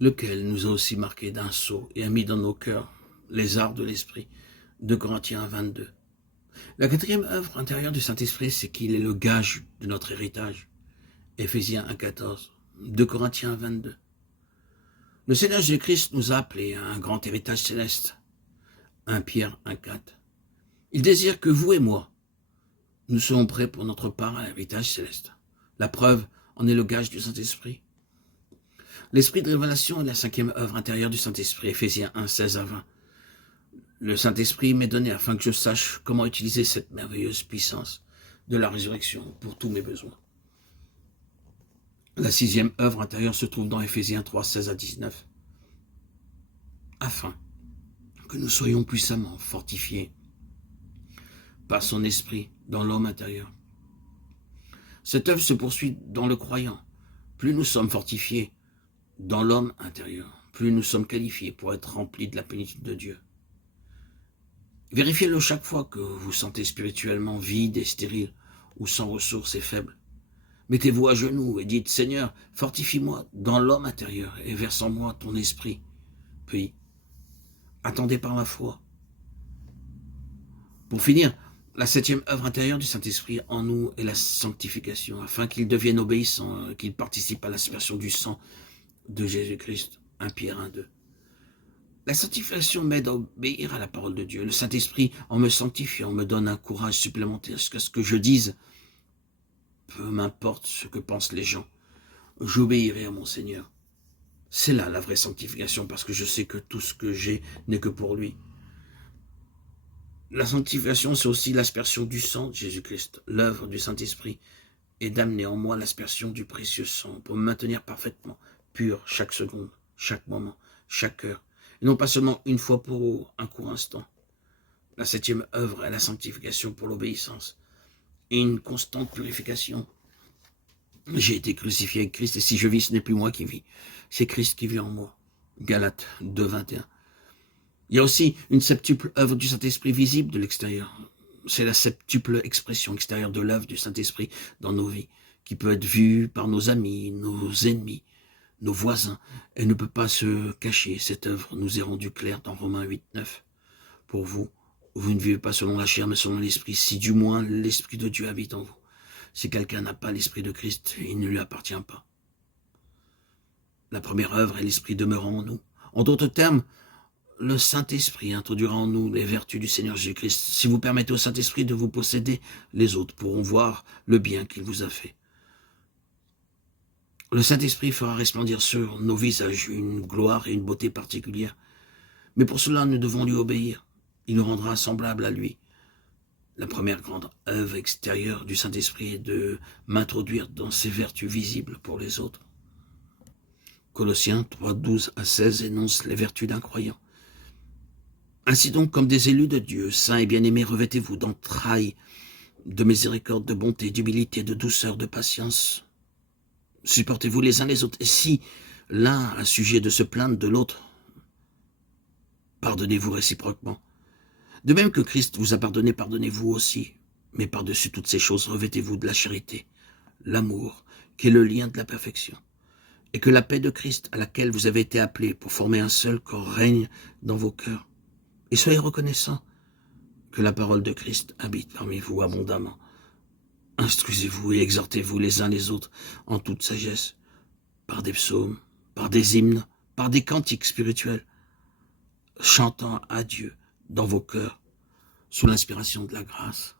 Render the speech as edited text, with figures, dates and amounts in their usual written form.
lequel nous a aussi marqués d'un sceau et a mis dans nos cœurs les arts de l'esprit. 2 Corinthiens 22. La quatrième œuvre intérieure du Saint-Esprit, c'est qu'il est le gage de notre héritage. Éphésiens 1,14. 2 Corinthiens 22. Le Seigneur Jésus-Christ nous a appelés à un grand héritage céleste. 1 Pierre 1,4. Il désire que vous et moi, nous soyons prêts pour notre part à l'héritage céleste. La preuve en est le gage du Saint-Esprit. L'esprit de révélation est la cinquième œuvre intérieure du Saint-Esprit. Éphésiens 1, 16 à 20. Le Saint-Esprit m'est donné afin que je sache comment utiliser cette merveilleuse puissance de la résurrection pour tous mes besoins. La sixième œuvre intérieure se trouve dans Éphésiens 3, 16 à 19. Afin que nous soyons puissamment fortifiés par son esprit dans l'homme intérieur. Cette œuvre se poursuit dans le croyant. Plus nous sommes fortifiés dans l'homme intérieur, plus nous sommes qualifiés pour être remplis de la plénitude de Dieu. Vérifiez-le chaque fois que vous vous sentez spirituellement vide et stérile ou sans ressources et faible. Mettez-vous à genoux et dites « Seigneur, fortifie-moi dans l'homme intérieur et verse en moi ton esprit. » Puis, attendez par la foi. Pour finir, la septième œuvre intérieure du Saint-Esprit en nous est la sanctification, afin qu'il devienne obéissant, qu'il participe à l'aspersion du sang de Jésus-Christ. 1 Pierre 1, 2. La sanctification m'aide à obéir à la parole de Dieu. Le Saint-Esprit, en me sanctifiant, me donne un courage supplémentaire à ce que je dise. Peu m'importe ce que pensent les gens, j'obéirai à mon Seigneur. C'est là la vraie sanctification, parce que je sais que tout ce que j'ai n'est que pour lui. La sanctification, c'est aussi l'aspersion du sang de Jésus-Christ. L'œuvre du Saint-Esprit est d'amener en moi l'aspersion du précieux sang pour me maintenir parfaitement pur chaque seconde, chaque moment, chaque heure. Et non pas seulement une fois pour un court instant. La septième œuvre est la sanctification pour l'obéissance et une constante purification. J'ai été crucifié avec Christ et si je vis, ce n'est plus moi qui vis, c'est Christ qui vit en moi. Galates 2, 21. Il y a aussi une septuple œuvre du Saint-Esprit visible de l'extérieur. C'est la septuple expression extérieure de l'œuvre du Saint-Esprit dans nos vies, qui peut être vue par nos amis, nos ennemis, nos voisins, et ne peut pas se cacher. Cette œuvre nous est rendue claire dans Romains 8, 9. Pour vous, vous ne vivez pas selon la chair, mais selon l'Esprit, si du moins l'Esprit de Dieu habite en vous. Si quelqu'un n'a pas l'Esprit de Christ, il ne lui appartient pas. La première œuvre est l'Esprit demeurant en nous. En d'autres termes, le Saint-Esprit introduira en nous les vertus du Seigneur Jésus-Christ. Si vous permettez au Saint-Esprit de vous posséder, les autres pourront voir le bien qu'il vous a fait. Le Saint-Esprit fera resplendir sur nos visages une gloire et une beauté particulières. Mais pour cela, nous devons lui obéir. Il nous rendra semblables à lui. La première grande œuvre extérieure du Saint-Esprit est de m'introduire dans ses vertus visibles pour les autres. Colossiens 3, 12 à 16 énonce les vertus d'un croyant. Ainsi donc, comme des élus de Dieu, saints et bien-aimés, revêtez-vous d'entrailles, de miséricorde, de bonté, d'humilité, de douceur, de patience. Supportez-vous les uns les autres. Et si l'un a sujet de se plaindre de l'autre, pardonnez-vous réciproquement. De même que Christ vous a pardonné, pardonnez-vous aussi. Mais par-dessus toutes ces choses, revêtez-vous de la charité, l'amour, qui est le lien de la perfection. Et que la paix de Christ, à laquelle vous avez été appelés pour former un seul corps, règne dans vos cœurs. Et soyez reconnaissants que la parole de Christ habite parmi vous abondamment. Instruisez-vous et exhortez-vous les uns les autres en toute sagesse, par des psaumes, par des hymnes, par des cantiques spirituels, chantant à Dieu dans vos cœurs, sous l'inspiration de la grâce.